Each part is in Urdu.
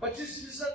25%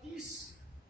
30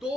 2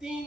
3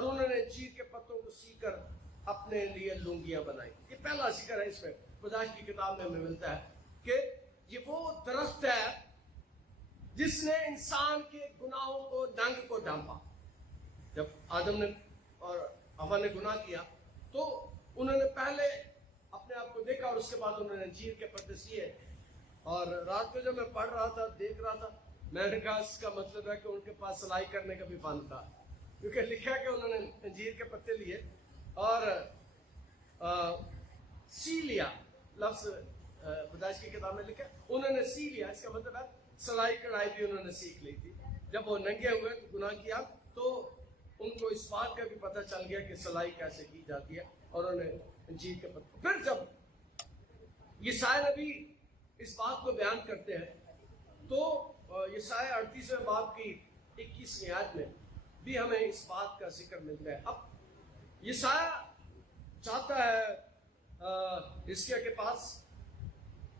اور انہوں نے انجیر کے پتوں کو سی کر اپنے لیے لنگیاں بنائی. یہ پہلا ذکر ہے اس میں پیدائش کی کتاب میں ہمیں ملتا ہے کہ یہ وہ درخت ہے جس نے انسان کے گناہوں کو ڈنگ کو ڈھانپا. جب آدم نے اور حوا نے گناہ کیا تو انہوں نے پہلے اپنے آپ کو دیکھا اور اس کے بعد انہوں نے انجیر کے پتے سیے. اور رات کو جب میں پڑھ رہا تھا دیکھ رہا تھا میں نے کہا اس کا مطلب ہے کہ ان کے پاس سلائی کرنے کا بھی فن تھا, کیونکہ لکھا کہ انہوں نے انجیر کے پتے لیے اور سی لیا. لفظ پیدائش کی کتاب میں لکھا انہوں نے سی لیا, اس کا مطلب ہے سلائی کڑھائی بھی انہوں نے سیکھ لی تھی. جب وہ ننگے ہوئے تو گناہ کیا تو ان کو اس بات کا بھی پتہ چل گیا کہ سلائی کیسے کی جاتی ہے اور انہوں نے انجیر کے پتے. پھر جب یسایا نبی اس بات کو بیان کرتے ہیں تو یسایا 38ویں باب کی 21ویں آیت میں بھی ہمیں اس بات کا ذکر ملتا ہے. اب یسایا چاہتا ہے حزقیہ کے پاس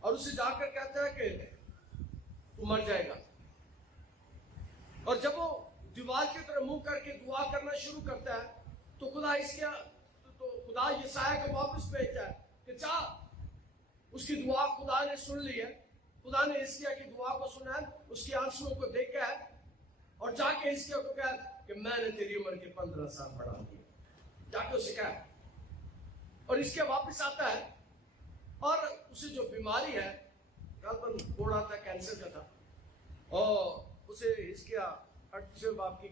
اور اسے جا کر کہتا ہے کہ تو مر جائے گا. اور جب وہ دیوار کی طرف منہ کر کے دعا کرنا شروع کرتا ہے تو خدا یسایا کو واپس بھیجتا ہے کہ جا. اس کی دعا خدا نے سن لی ہے, خدا نے حزقیہ کی دعا کو سنا ہے, اس کے آنسوؤں کو دیکھا ہے اور جا کے حزقیہ کو کہا کہ میں نے تیری عمر کے 15 سال بڑھا دیے. جا کے اسے کہا اور حزقیہ واپس آتا ہے اور اسے جو بیماری ہے بوڑھا تھا, کینسر کا تھا, اور اسے حزقیہ 38ویں باب کی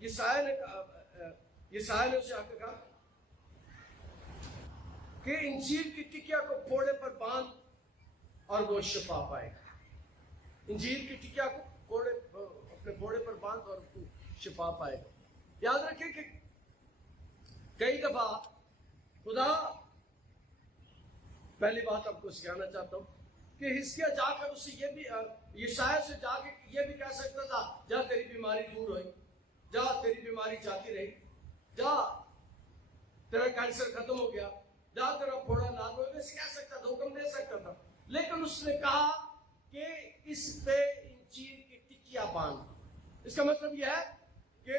یسایا نے اسے آ کے کہا کہ انجیر کی ٹکیا کو پھوڑے پر باندھ اور وہ شفا پائے گا. انجیر کی ٹکیا کو اپنے گھوڑے پر باندھ اور تو شفا پائے گا. یاد رکھیں کہ کئی دفعہ خدا, پہلی بات آپ کو سکھانا چاہتا ہوں کہ حزقیہ جا کر اسے یہ بھی یسایا سے جا کے یہ بھی کہہ سکتا تھا جا تیری بیماری دور ہوئی, جا تیری بیماری جاتی رہی, جا تیرا کینسر ختم ہو گیا, جا تیرا پھوڑا نارمل ہو گیا, کہہ سکتا تھا, حکم دے سکتا تھا. لیکن اس نے کہا کہ اس پہ انجیر کی ٹکیا باندھ. اس کا مطلب یہ ہے کہ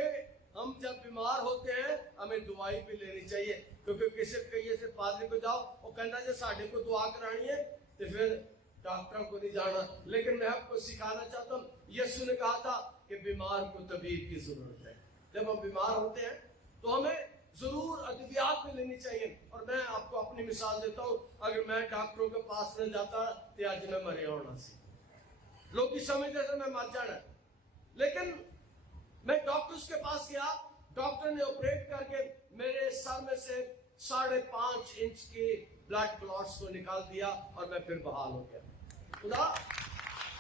ہم جب بیمار ہوتے ہیں ہمیں دعائی بھی لینی چاہیے, کیونکہ کسی سے پادری کو جاؤ وہ کہنا جی ساڑھے کو دعا کرانی ہے تو پھر ڈاکٹروں کو نہیں جانا. لیکن میں آپ کو سکھانا چاہتا ہوں, یسوع نے کہا تھا کہ بیمار کو طبیب کی ضرورت ہے. جب ہم بیمار ہوتے ہیں تو ہمیں ضرور ادویات بھی لینی چاہیے. اور میں آپ کو اپنی مثال دیتا ہوں, اگر میں ڈاکٹروں کے پاس نہ جاتا تو آج میں مرے ہونا سی, لوگ بھی سمجھتے تھے میں مر جانا. لیکن میں ڈاکٹرز کے پاس گیا, ڈاکٹر نے آپریٹ کر کے میرے سر میں سے 5.5 انچ کے بلڈ کلوٹس کو نکال دیا اور میں پھر بحال ہو گیا. خدا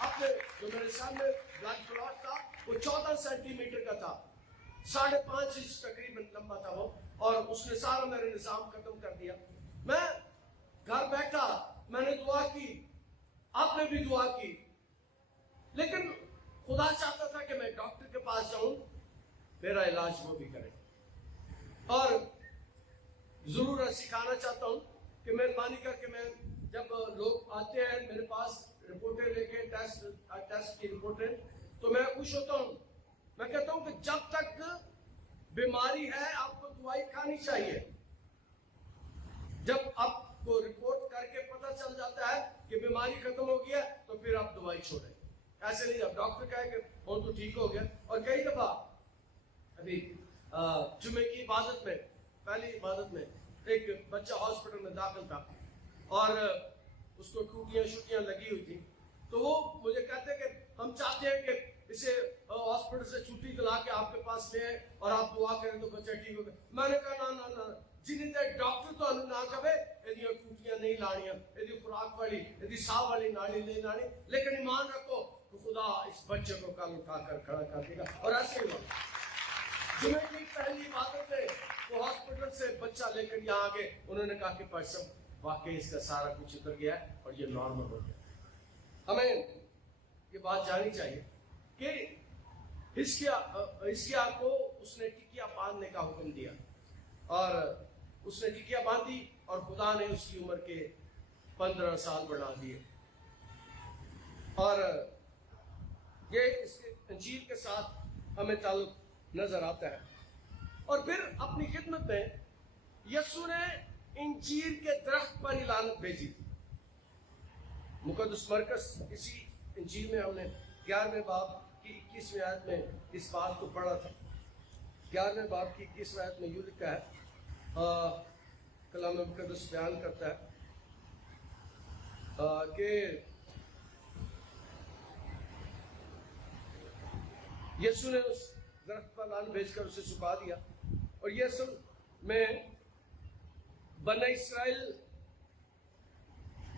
اپنے جو میرے سر میں بلڈ کلوٹ تھا وہ 14 سینٹی میٹر کا تھا, 5.5 انچ تقریباً لمبا تھا وہ, اور اس نے سارا میرا نظام ختم کر دیا. میں گھر بیٹھا, میں نے دعا کی, آپ نے بھی دعا کی, لیکن خدا چاہتا تھا کہ میں ڈاکٹر کے پاس جاؤں, میرا علاج وہ بھی کرے. اور ضرور سکھانا چاہتا ہوں کہ مہربانی کر کے میں جب لوگ آتے ہیں میرے پاس رپورٹیں لے کے ٹیسٹ کی رپورٹیں, تو میں خوش ہوتا ہوں. میں کہتا ہوں کہ جب تک بیماری ہے آپ کو دوائی کھانی چاہیے. جب آپ کو رپورٹ کر کے پتہ چل جاتا ہے کہ بیماری ختم ہو گیا تو پھر آپ دوائی چھوڑیں. ایسے نہیں جب ڈاکٹر کہے کہ ہوں تو ٹھیک ہو گیا. اور کئی دفعہ ابھی جمعے کی عبادت میں, پہلی عبادت میں ایک بچہ ہاسپٹل میں داخل تھا اور اس کو ٹوٹیاں شوٹیاں لگی ہوئی تھی. تو وہ مجھے کہتے کہ ہم چاہتے ہیں کہ اسے ہاسپٹل سے چھٹی دلا کے آپ کے پاس لے آئیں اور آپ دعا کریں تو بچہ ٹھیک ہو گیا. میں نے کہا نہ جنہیں تک ڈاکٹر تو نہ کہے یہ ٹوٹیاں نہیں لانیاں, یہ خوراک والی یہ ساہ والی ناڑی نہیں لانی, لیکن ایمان رکھو تو خدا اس بچے کو کل اٹھا کر کھڑا کر دے گا. اور ایسے ہوا جمعے کی پہلی عبادت میں وہ ہاسپٹل سے بچہ لے کر یہاں آ گئے. انہوں نے کہا کہ پرسم واقعی اس کا سارا کچھ اتر گیا ہے اور یہ نارمل ہو گیا. ہمیں یہ بات جاننی چاہیے کہ حزقیہ کو اس نے ٹکیا باندھنے کا حکم دیا اور اس نے ٹکیا باندھی اور خدا نے اس کی عمر کے 15 سال بڑھا دیے. اور یہ اس کے انجیل کے ساتھ ہمیں تعلق نظر آتا ہے. اور پھر اپنی خدمت میں یسوع نے انجیر کے درخت پر ہی لعنت بھیجی تھی۔ مقدس مرکز اسی انجیل میں ہم نے 11ویں باب کی 21ویں آیت میں اس بات کو پڑھا تھا۔ 11ویں باب کی 21ویں آیت میں یوں لکھا ہے، کلام مقدس بیان کرتا ہے کہ یسوع نے اس درخت پر لعنت بھیج کر اسے سکھا دیا، اور یہ اصل میں بنی اسرائیل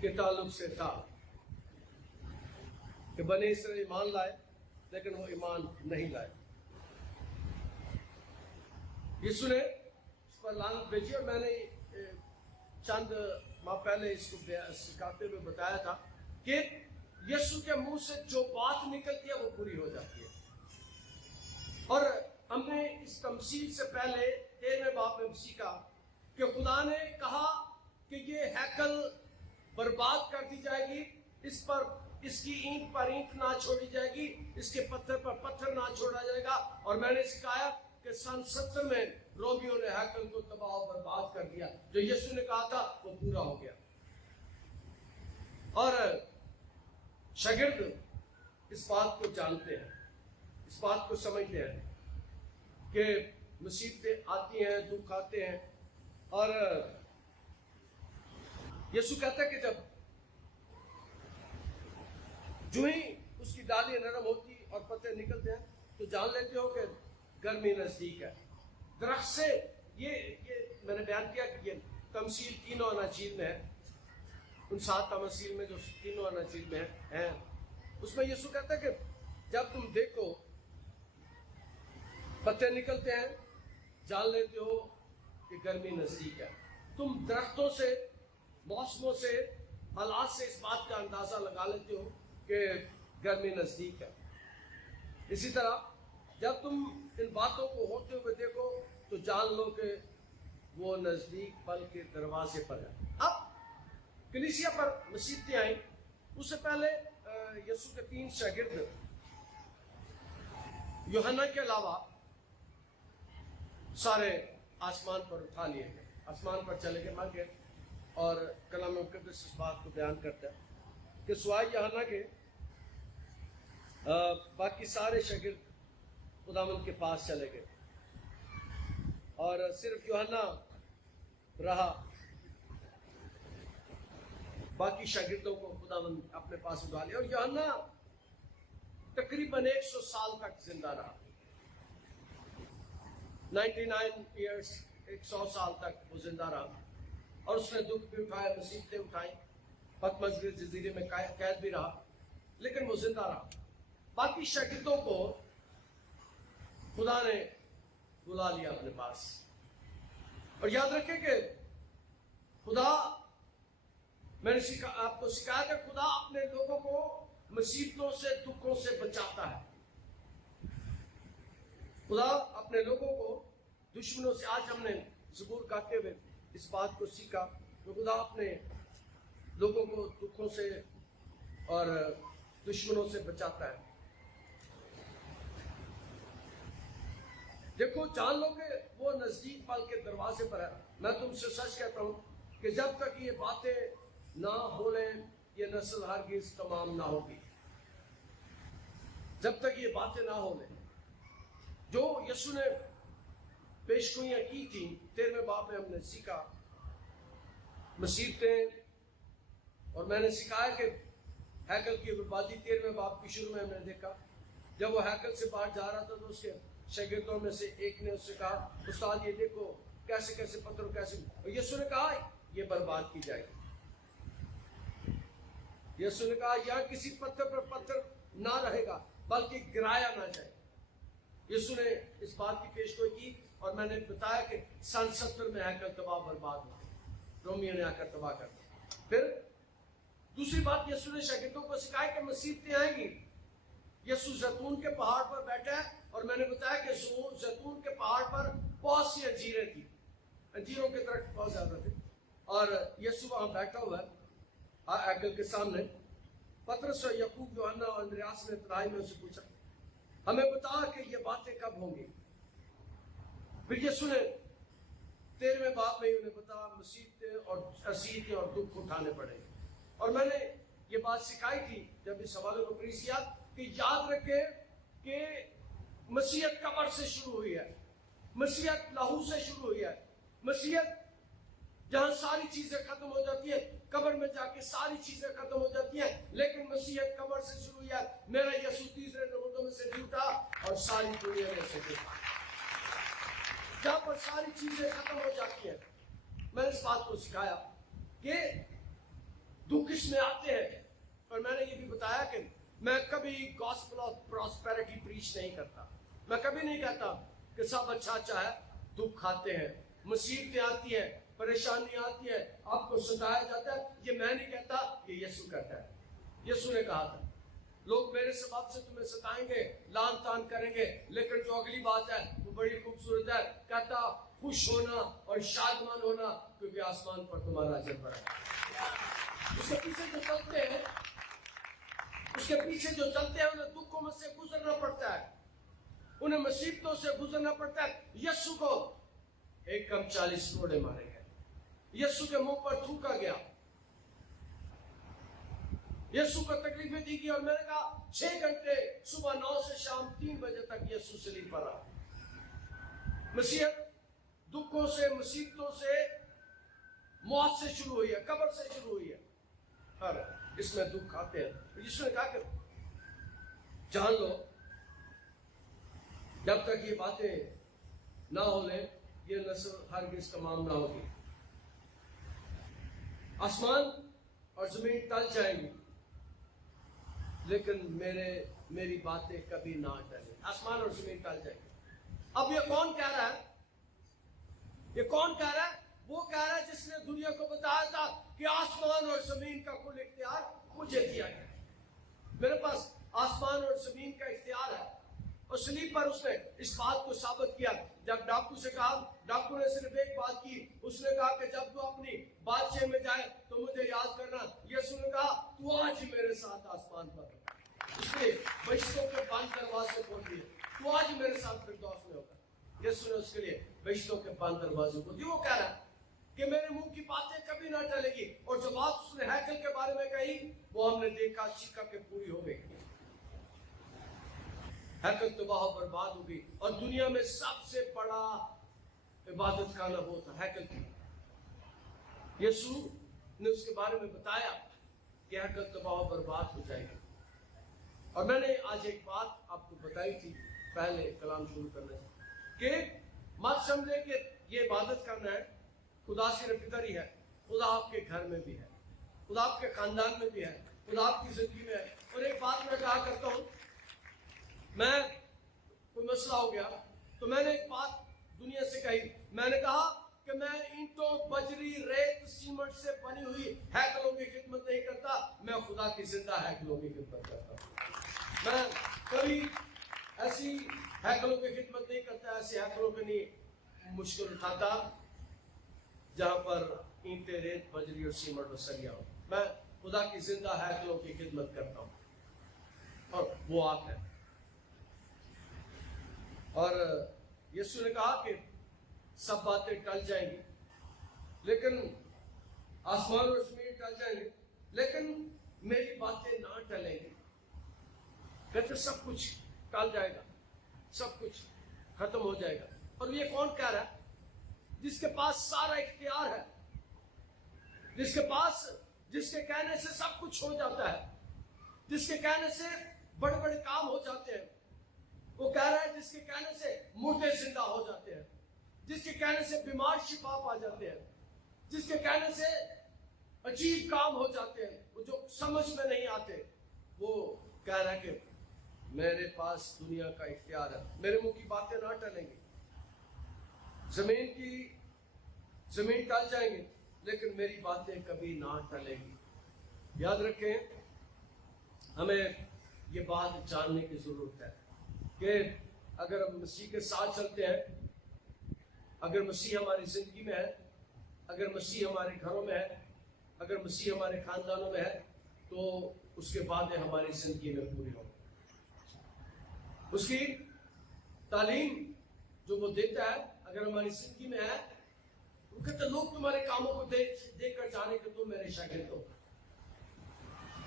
کے تعلق سے تھا کہ بنی اسرائیل ایمان لائے لیکن وہ ایمان نہیں لائے۔ یسوع نے اس پر لعنت بھیجی، اور میں نے چند ماہ پہلے اس کو سکھاتے ہوئے بتایا تھا کہ یسوع کے منہ سے جو بات نکلتی ہے وہ پوری ہو جاتی ہے۔ اور ہم نے اس تمثیل سے پہلے 13ویں باب میں سیکھا کہ خدا نے کہا کہ یہ ہیکل برباد کر دی جائے گی، اس کی اینٹ پر اینٹ نہ چھوڑی جائے گی، اس کے پتھر پر پتھر نہ چھوڑا جائے گا۔ اور میں نے سکھایا کہ سن 70 میں رومیوں نے ہیکل کو تباہ و برباد کر دیا، جو یسوع نے کہا تھا وہ پورا ہو گیا۔ اور شاگرد اس بات کو جانتے ہیں، اس بات کو سمجھتے ہیں کہ مصیبتیں آتی ہیں، دکھ آتے ہیں، اور یسوع کہتا ہے کہ جو ہی اس کی ڈالیاں نرم ہوتی اور پتے نکلتے ہیں تو جان لیتے ہو کہ گرمی نزدیک ہے۔ درخت سے یہ میں نے بیان کیا کہ یہ تمثیل تینوں اناجیل میں ہے، ان 7 تمثیل میں جو تینوں اناجیل میں ہیں، اس میں یسوع کہتا ہے کہ جب تم دیکھو پتے نکلتے ہیں جان لیتے ہو کہ گرمی نزدیک ہے۔ تم درختوں سے، موسموں سے، حالات سے اس بات کا اندازہ لگا لیتے ہو کہ گرمی نزدیک ہے۔ اسی طرح جب تم ان باتوں کو ہوتے ہوئے دیکھو تو جان لو کہ وہ نزدیک پل کے دروازے پر ہے۔ اب کلیسیا پر مصیبتیں آئیں، اس سے پہلے یسوع کے 3 شاگرد یوحنا کے علاوہ سارے آسمان پر اٹھا لیے گئے، آسمان پر چلے گئے، مر گئے۔ اور کلام مقدس اس بات کو بیان کرتا ہے کہ سوائے یوحنا کے باقی سارے شاگرد خداوند کے پاس چلے گئے، اور صرف یوحنا رہا، باقی شاگردوں کو خداوند اپنے پاس اٹھا لیا۔ اور یوحنا تقریباً 100 سال تک زندہ رہا، 99 ایئرس، 100 سال تک وہ زندہ رہا، اور اس نے دکھ بھی اٹھائے، مصیبتیں اٹھائیں، پتمس کے جزیرے میں قید بھی رہا، لیکن وہ زندہ رہا۔ باقی شاگردوں کو خدا نے بلا لیا اپنے پاس۔ اور یاد رکھیں کہ خدا، میں نے آپ کو سکھایا کہ خدا اپنے لوگوں کو مصیبتوں سے، دکھوں سے بچاتا ہے۔ خدا اپنے لوگوں کو دشمنوں سے، آج ہم نے زبور گاتے ہوئے اس بات کو سیکھا کہ خدا اپنے لوگوں کو دکھوں سے اور دشمنوں سے بچاتا ہے۔ دیکھو، جان لو کہ وہ نزدیک پل کے دروازے پر ہے۔ میں تم سے سچ کہتا ہوں کہ جب تک یہ باتیں نہ ہو لیں یہ نسل ہرگز تمام نہ ہوگی۔ جب تک یہ باتیں نہ ہو لیں جو یسوع نے پیشگوئیاں کی تھیں، 13ویں باب میں ہم نے سیکھا مصیبتیں، اور میں نے سکھایا کہ ہیکل کی بربادی 13ویں باب کی شروع میں ہم نے دیکھا۔ جب وہ ہیکل سے باہر جا رہا تھا تو اس کے شاگردوں میں سے ایک نے اس سے کہا، استاد یہ دیکھو کیسے کیسے پتھر، کیسے، اور یسوع نے کہا یہ برباد کی جائے گی۔ یسوع نے کہا یہاں کسی پتھر پر پتھر نہ رہے گا بلکہ گرایا نہ جائے۔ یسوع نے اس بات کی پیشگوئی کی، اور میں نے بتایا کہ سن 70 میں ہیکل تباہ برباد ہوا، رومیوں نے آ کر تباہ کر دیا۔ پھر دوسری بات یسوع نے شاگردوں کو سکھایا کہ مصیبتیں آئیں گی۔ یسوع زیتون کے پہاڑ پر بیٹھا ہے، اور میں نے بتایا کہ زیتون کے پہاڑ پر بہت سی انجیریں تھیں، انجیروں کے درخت بہت زیادہ تھے، اور یسوع وہاں بیٹھا ہوا ہے ہیکل کے سامنے۔ پترس اور یعقوب، یوحنا اور اندریاس نے تنہائی میں اسے پوچھا، ہمیں بتا کہ یہ باتیں کب ہوں گی، پھر یسوع نے 13ویں باب میں انہیں بتا مسیحتیں اور دکھ اٹھانے پڑے. اور میں نے یہ بات سکھائی تھی جب اس حوالے کو پیش کیا کہ یاد رکھیں کہ مسیحیت قبر سے شروع ہوئی ہے, مسیحیت لہو سے شروع ہوئی ہے. مسیحیت جہاں ساری چیزیں ختم ہو جاتی ہیں, قبر میں جا کے ساری چیزیں ختم ہو جاتی ہیں, لیکن مسیحیت قبر سے شروع ہوئی ہے. میرا یسوع تیسرے مردوں میں سے جی اٹھا اور ساری دنیا میں سے جی اٹھا. جہاں پر ساری چیزیں ختم ہو جاتی ہیں, میں نے اس بات کو سکھایا کہ دکھ اس میں آتے ہیں. اور میں نے یہ بھی بتایا کہ میں کبھی گاسپل آف پراسپیرٹی پریچ نہیں کرتا. میں کبھی نہیں کہتا کہ سب اچھا اچھا ہے. دکھ آتے ہیں, مصیبتیں آتی ہیں, پریشانیاں آتی ہیں, آپ کو ستایا جاتا ہے. یہ میں نہیں کہتا, یہ یسوع کہتا ہے. یسوع نے کہا تھا لوگ میرے سبب سے تمہیں ستائیں گے, لان تان کریں گے, لیکن جو اگلی بات ہے وہ بڑی خوبصورت ہے. کہتا خوش ہونا اور شادمان ہونا کیونکہ آسمان پر تمہارا اجر بڑا ہے. اس کے پیچھے جو چلتے ہیں, انہیں دکھوں میں سے گزرنا پڑتا ہے, انہیں مصیبتوں سے گزرنا پڑتا ہے. یسوع کو ایک کم 40 کوڑے مارے گئے, یسوع کے منہ پر تھوکا گیا, یسوع کو تکلیفیں دی گئی. اور میں نے کہا 6 گھنٹے صبح 9 سے شام 3 بجے تک یسوع صلیب پر رہا. مسیحیت دکھوں سے, مصیبتوں سے, موت سے شروع ہوئی ہے, قبر سے شروع ہوئی ہے. ہر اس میں دکھ آتے ہیں. یسوع نے کہا کہ جان لو جب تک یہ باتیں نہ ہو لیں یہ نسل ہرگز تمام نہ ہوگی. آسمان اور زمین ٹل جائیں گی لیکن میری باتیں کبھی نہ ٹلیں. آسمان اور زمین ٹل جائیں گی. اب یہ کون کہہ رہا ہے؟ یہ کون کہہ رہا ہے؟ وہ کہہ رہا ہے جس نے دنیا کو بتایا تھا کہ آسمان اور زمین کا کل اختیار مجھے دیا گیا. میرے پاس آسمان اور زمین کا اختیار ہے. اور صلیب پر اس نے اس بات کو ثابت کیا. جب ڈاکو سے کہا, ڈاکو نے صرف ایک بات کی, اس نے کہا کہ جب تو اپنی بادشاہ میں جائے تو مجھے یاد کرنا. یسوع نے کہا تو آج ہی میرے ساتھ آسمان پر, اس نے بہشتوں کے بند دروازے کھول دیے. تو آج ہی میرے ساتھ فردوس میں ہوگا. یسوع نے اس کے لیے بہشتوں کے بند دروازے کھول دیے. وہ کہہ رہا ہے کہ میرے منہ کی باتیں کبھی نہ ٹلے گی. اور جو بات اس نے ہیکل کے بارے میں کہی وہ ہم نے دیکھا شکا کے پوری ہو گئی. ہیکل تباہ و برباد ہو گئی اور دنیا میں سب سے بڑا عبادت خانہ وہ تھا ہیکل کی. یسوع نے اس کے بارے میں بتایا کہ ہیکل تباہ و برباد ہو جائے گا. اور میں نے آج ایک بات آپ کو بتائی تھی پہلے کلام شروع کرنے سے کہ مت سمجھے کہ یہ عبادت کرنا ہے خدا صرف ادھر ہی ہے. خدا آپ کے گھر میں بھی ہے, خدا آپ کے خاندان میں بھی ہے, خدا آپ کی زندگی میں ہے. اور ایک بات میں کہا کرتا ہوں, میں کوئی مسئلہ ہو گیا تو میں نے ایک بات دنیا سے کہی. میں نے کہا کہ میں اینٹوں, بجری, ریت, سیمنٹ سے بنی ہوئی ہیکلوں کی خدمت نہیں کرتا, میں خدا کی زندہ ہیکلوں کی خدمت کرتا ہوں. میں کبھی ایسی ہیکلوں کی خدمت نہیں کرتا, ایسے ہیکلوں کے نہیں مشکل اٹھاتا جہاں پر اینٹیں, ریت, بجری اور سیمنٹ اور سریا ہو. میں خدا کی زندہ ہیکلوں کی خدمت کرتا ہوں اور وہ آپ ہے. اور یسوع نے کہا کہ سب باتیں ٹل جائیں گی لیکن آسمان اور زمین ٹل جائیں گے لیکن میری باتیں نہ ٹلیں گی. کہتے سب کچھ ٹل جائے گا, سب کچھ ختم ہو جائے گا. اور یہ کون کہہ رہا ہے؟ جس کے پاس سارا اختیار ہے, جس کے کہنے سے سب کچھ ہو جاتا ہے, جس کے کہنے سے بڑے بڑے کام ہو جاتے ہیں. وہ کہہ رہا ہے جس کے کہنے سے مردے زندہ ہو جاتے ہیں, جس کے کہنے سے بیمار شفا پا جاتے ہیں, جس کے کہنے سے عجیب کام ہو جاتے ہیں وہ جو سمجھ میں نہیں آتے. وہ کہہ رہا ہے کہ میرے پاس دنیا کا اختیار ہے, میرے منہ کی باتیں نہ ٹلیں گی. زمین ٹل جائیں گے لیکن میری باتیں کبھی نہ ٹلیں گی. یاد رکھیں, ہمیں یہ بات جاننے کی ضرورت ہے کہ اگر ہم مسیح کے ساتھ چلتے ہیں, اگر مسیح ہماری زندگی میں ہے, اگر مسیح ہمارے گھروں میں ہے, اگر مسیح ہمارے خاندانوں میں ہے تو اس کے وعدے ہماری زندگی میں پوری ہوں. اس کی تعلیم جو وہ دیتا ہے اگر ہماری زندگی میں ہے، وہ کہتے لوگ تمہارے کاموں کو دیکھ کر جانے کہ تم میرے شاگرد ہو.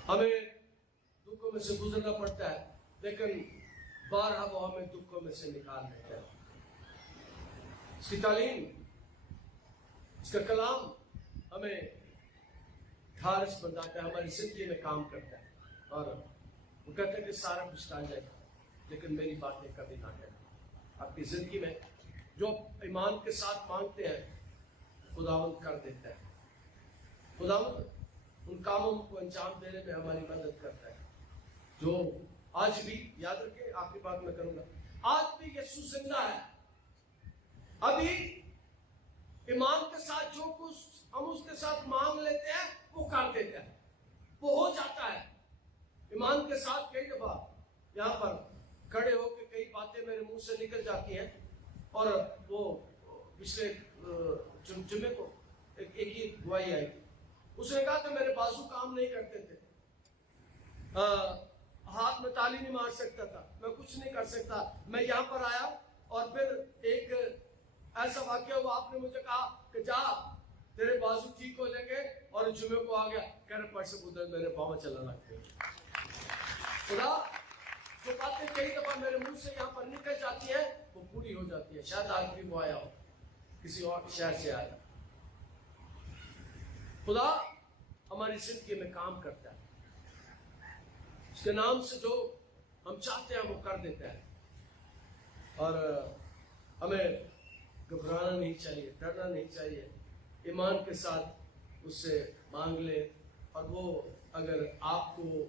ہمیں دکھوں میں سے گزرنا پڑتا ہے، لیکن بارہا وہ ہمیں دکھوں میں سے نکال دیتا ہے. اس کی تعلیم، اس کا کلام ہمیں ڈھارس بناتا ہے، ہماری زندگی میں کام کرتا ہے. اور وہ کہتے ہیں کہ سارا کچھ ٹال جائے گا لیکن میری باتیں کبھی نہ کریں. آپ کی زندگی میں جو ایمان کے ساتھ مانگتے ہیں خداوند کر دیتا ہے. خداوند ان کاموں کو انجام دینے میں ہماری مدد کرتا ہے. جو آج بھی یاد رکھیں، آخری بات میں کروں گا، آج بھی یسوع زندہ ہے. ابھی ایمان کے ساتھ جو کچھ ہم اس کے ساتھ مانگ لیتے ہیں وہ کر دیتا ہے، وہ ہو جاتا ہے. ایمان کے ساتھ کئی دفعہ یہاں پر کھڑے ہو کے کئی باتیں میرے منہ سے نکل جاتی ہیں، اور وہ پچھلے جمعے کو ایک ہی گواہی آئی. اس نے کہا کہ میرے بازو کام نہیں کرتے تھے، ہاتھ میں تالی نہیں مار سکتا تھا، میں کچھ نہیں کر سکتا. میں یہاں پر آیا اور پھر ایک ایسا واقعہ ہوا، آپ نے مجھے کہا کہ جا تیرے بازو ٹھیک ہو جائیں گے، اور جمعے کو آ گیا کہہ رہے پرسے بدھر میرے پاؤں چلنا لگتے ہیں. خدا جو باتیں کئی دفعہ میرے منہ سے یہاں پر نکل جاتی ہیں وہ پوری ہو جاتی ہے. شاید آج بھی وہ آیا ہو، کسی اور شہر سے آیا. خدا ہماری زندگی میں کام کرتا ہے، اس کے نام سے جو ہم چاہتے ہیں وہ کر دیتا ہے. اور ہمیں گھبرانا نہیں چاہیے، ڈرنا نہیں چاہیے. ایمان کے ساتھ اس سے مانگ لے، اور وہ اگر آپ کو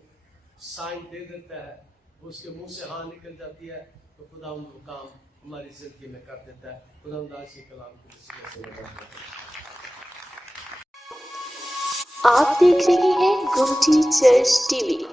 سائن دے دیتا ہے، وہ اس کے منہ سے ہاں نکل جاتی ہے، تو خدا ان کو کام ہماری زندگی میں کر دیتا ہے. خدا انداز کے کلام کو وسیلے سے نوازتا ہے. آپ دیکھ رہے ہیں گمٹی چرچ ٹی وی.